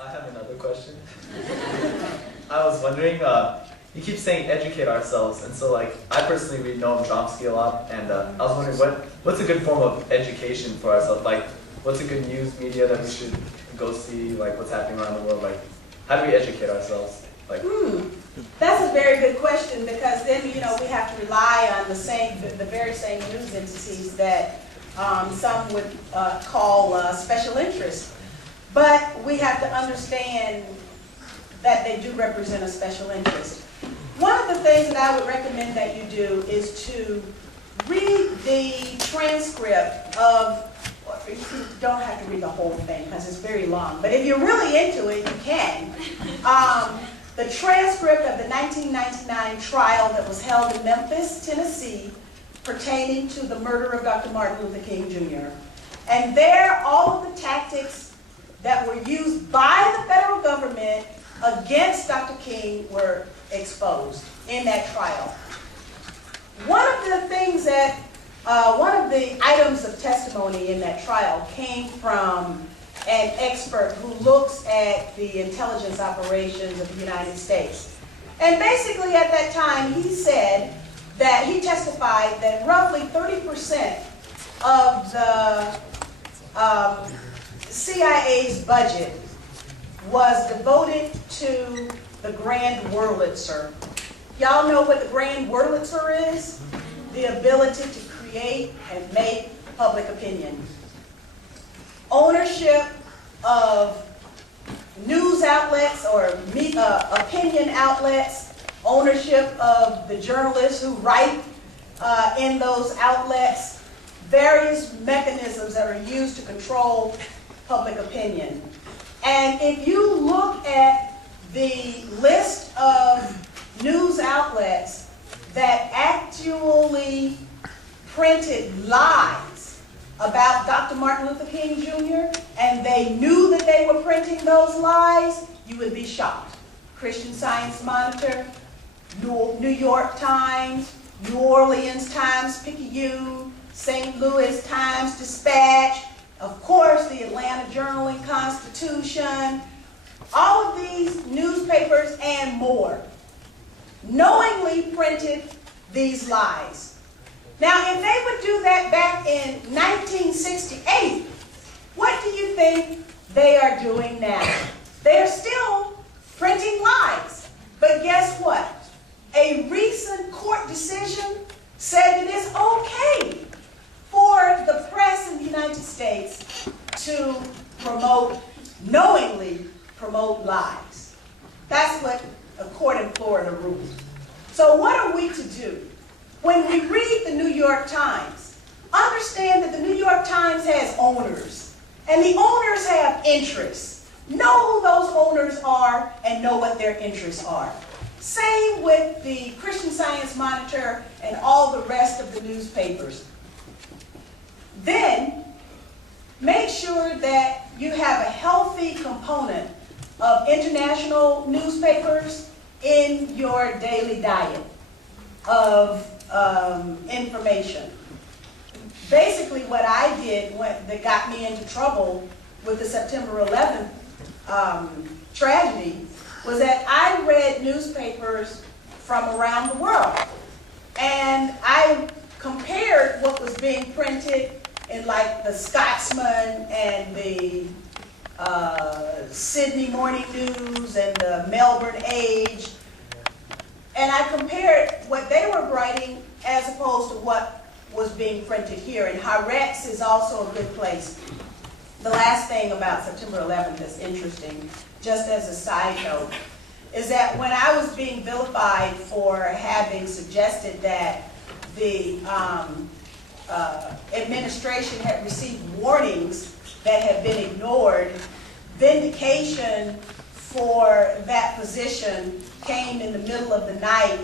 I have another question. I was wondering, you keep saying educate ourselves, and so like I personally read Noam Chomsky a lot, and I was wondering what's a good form of education for ourselves? Like, what's a good news media that we should go see? Like, what's happening around the world? Like, how do we educate ourselves? Like, That's a very good question, because then we have to rely on the very same news entities that some would call special interest. But we have to understand that they do represent a special interest. One of the things that I would recommend that you do is to read the transcript of, you don't have to read the whole thing because it's very long, but if you're really into it, you can. The transcript of the 1999 trial that was held in Memphis, Tennessee, pertaining to the murder of Dr. Martin Luther King Jr. And there, all of the tactics that were used by the federal government against Dr. King were exposed in that trial. One of the items of testimony in that trial came from an expert who looks at the intelligence operations of the United States. And basically at that time he said that he testified that roughly 30% of the CIA's budget was devoted to the Grand Wurlitzer. Y'all know what the Grand Wurlitzer is? The ability to create and make public opinion. Ownership of news outlets or opinion outlets, ownership of the journalists who write in those outlets, various mechanisms that are used to control public opinion. And if you look at the list of news outlets that actually printed lies about Dr. Martin Luther King Jr., and they knew that they were printing those lies, you would be shocked. Christian Science Monitor, New York Times, New Orleans Times-Picayune, St. Louis Times-Dispatch, of course the Atlanta Journal and Constitution, all of these newspapers and more knowingly printed these lies. Now, if they would do that back in 1968, what do you think they are doing now? They are still printing lies. But guess what? A recent court decision said it is okay for the press in the United States to knowingly promote lies. That's what a court in Florida ruled. So what are we to do? When we read the New York Times, understand that the New York Times has owners, and the owners have interests. Know who those owners are and know what their interests are. Same with the Christian Science Monitor and all the rest of the newspapers. Then, make sure that you have a healthy component of international newspapers in your daily diet of information. Basically, what I did that got me into trouble with the September 11th tragedy was that I read newspapers from around the world. And I compared what was being printed in like the Scotsman and the Sydney Morning News and the Melbourne Age. And I compared what they were writing as opposed to what was being printed here. And Haaretz is also a good place. The last thing about September 11th that's interesting, just as a side note, is that when I was being vilified for having suggested that the administration had received warnings that had been ignored, vindication for that position came in the middle of the night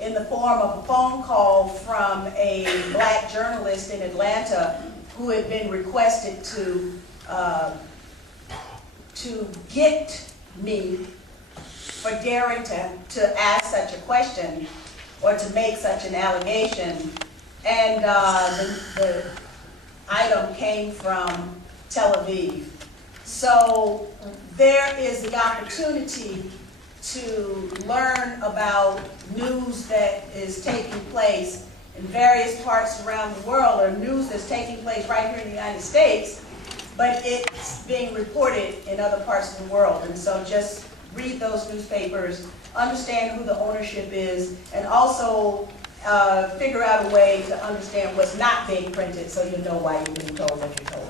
in the form of a phone call from a black journalist in Atlanta who had been requested to get me for daring to ask such a question or to make such an allegation. And the item came from Tel Aviv. So there is the opportunity to learn about news that is taking place in various parts around the world, or news that's taking place right here in the United States, but it's being reported in other parts of the world. And so just read those newspapers, understand who the ownership is, and also figure out a way to understand what's not being printed so you know why you're being told what you're told.